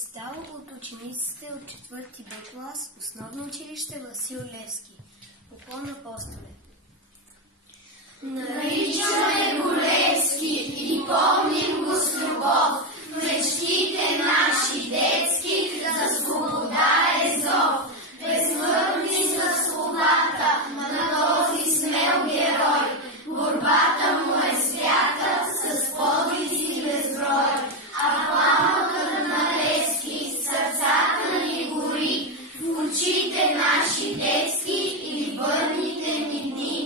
Представа от учениците от 4-ти Б клас, основно училище Васил Левски. Поклон на апостоле. Наричаме го Левски и помним го с любов. Мечтите наши детски за свобода е зов. Безсмъртни за свободата на този смел герой. Борбата му е свята с подвизи безброй. А пламъкът на Левски сърцата ни гори. В очите наши детски и в бъдните ни дни.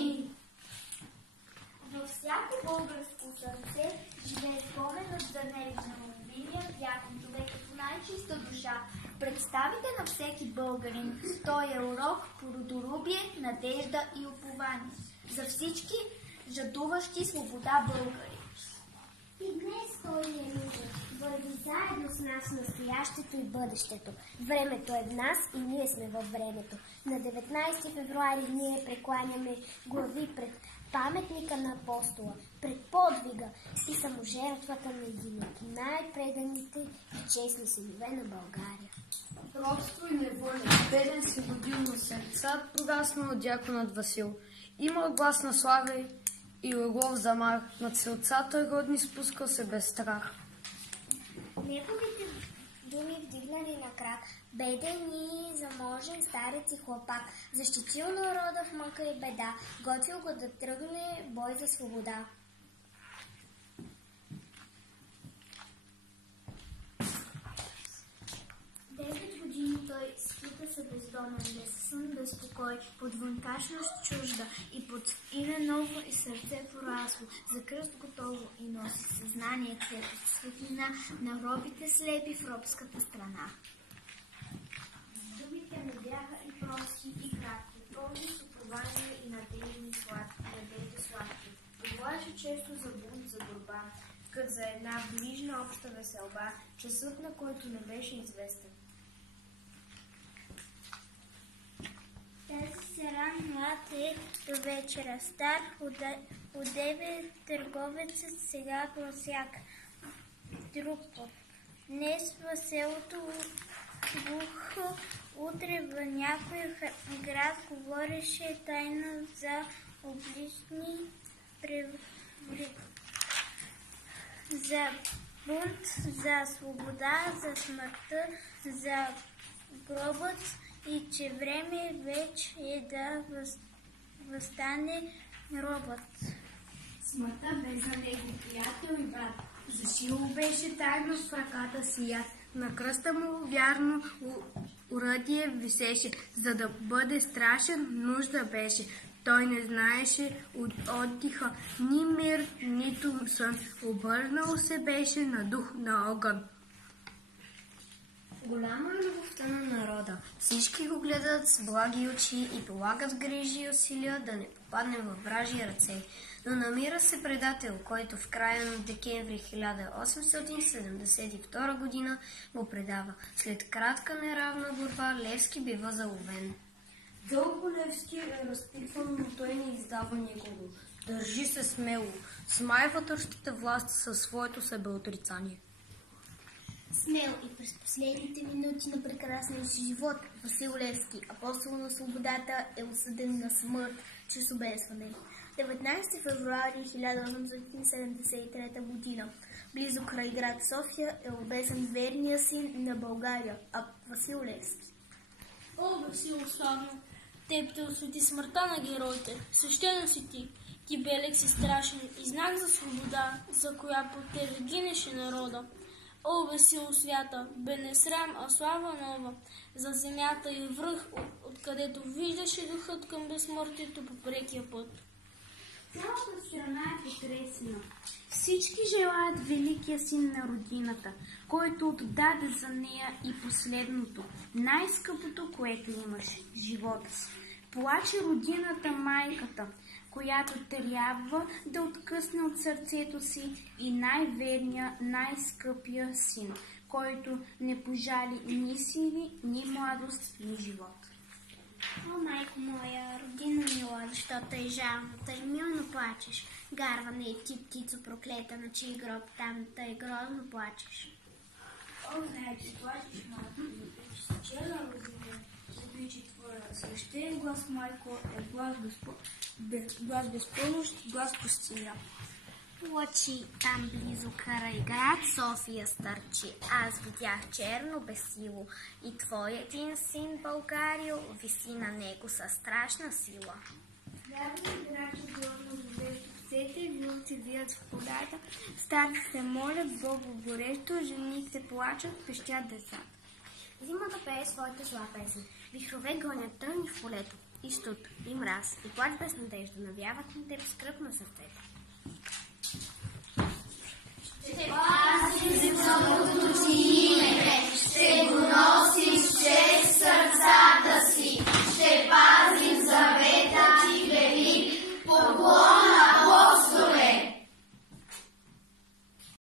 Във всяко българско сърце живее споменът за невидна мобилия, вярното век в най-чиста душа. Представите на всеки българин той е урок по родолюбие, надежда и упование. За всички жадуващи свобода българи. И днес той е нужен. Върви заедно с нас настоящето и бъдещето. Времето е в нас и ние сме във времето. На 19 февруари ние прекланяме глави пред паметника на апостола, пред подвига и саможертвата на един от най-преданите и честни синове на България. Робство и неволя, беден си годил на сърца, прогаснал дяконът Васил. Имал глас на слава и леглов замар, над селцата родни спускал се без страх. Неговите думи вдигнали на крак, беден и заможен старец и хлапак, защитил народа в мъка и беда, готвил го да тръгне бой за свобода. Той скита се бездомен, без сън, без покой, под вънкашност чужда и под име ново и сърце порасло, за кръст готово и носи съзнание, което светлина на робите слепи в робската страна. Думите не бяха и прости, и кратки, пълни с упование и надежни сладки. Говореше често за бунт, за борба, като за една ближна обща веселба, часът на който не беше известен. Тази се ран млад е до вечера, стар, одеве търговецът сега просяк. Друг път. Днес в селото глухо, утре в някой град говореше тайно за облични за бунт, за свобода, за смъртта, за гробът, и че време вече е да възстане робът. Смъртта бе за него приятел и брат. Зашило беше тайно в ръката си яд. На кръста му вярно уръдие висеше, за да бъде страшен нужда беше. Той не знаеше от отдиха ни мир, нито сън. Обърнал се беше на дух на огън. Голяма е любовта на народа. Всички го гледат с благи очи и полагат грижи и усилия да не попадне във вражи ръце. Но намира се предател, който в края на декември 1872 година го предава. След кратка неравна борба Левски бива заловен. Дълго Левски е разпитван, но той не издава никого. Държи се смело, смайва турските власти със своето себеотрицание. Смел и през последните минути на прекрасния си живот Васил Левски, апостол на свободата, е осъден на смърт чрез обесване. 19 февруари 1873 година, близо край град София, е обесен верния син на България, Васил Левски. О, Васил славно, теб те освети смъртта на героите, свещена си ти. Ти белег си страшен и знак за свобода, за коя по тебе гинеше народа. О, Васил свята, бе не срам, а слава нова, за земята и връх, откъдето виждаше духът към безсмъртието по прекия път. Цялата страна е потресена. Всички желаят великия син на родината, който отдаде за нея и последното, най-скъпото, което имаш – живота си. Плаче родината майката, която трябва да откъсне от сърцето си и най-верния, най-скъпия син, който не пожали ни сили, ни младост, ни живот. О, майко моя, родина мила, защото е жално, тъй милно плачеш. Гарване и ти, птицо проклета, на чий гроб там, тъй грозно плачеш. О, знае, че плачеш, майко, че си черна родина, заби, че твоя свещен глас, майко, е глас без помощ, глас пустиня. Плачи там близо край град София стърчи. Аз видях черно бесило и твой един син Българио виси на него със страшна сила. Вярно, играчи горно звезdo, сете вилци вият в полята, стари се молят Богу горещо, жени се плачат, пещят децата. Зимата пее своята зла песен. Вихрове гонят тъмни в полето. И студ, и мраз, и плач без надежда навяват на теб скръп на сърцето. Ще пазим самото ти име, ще го носим с чест.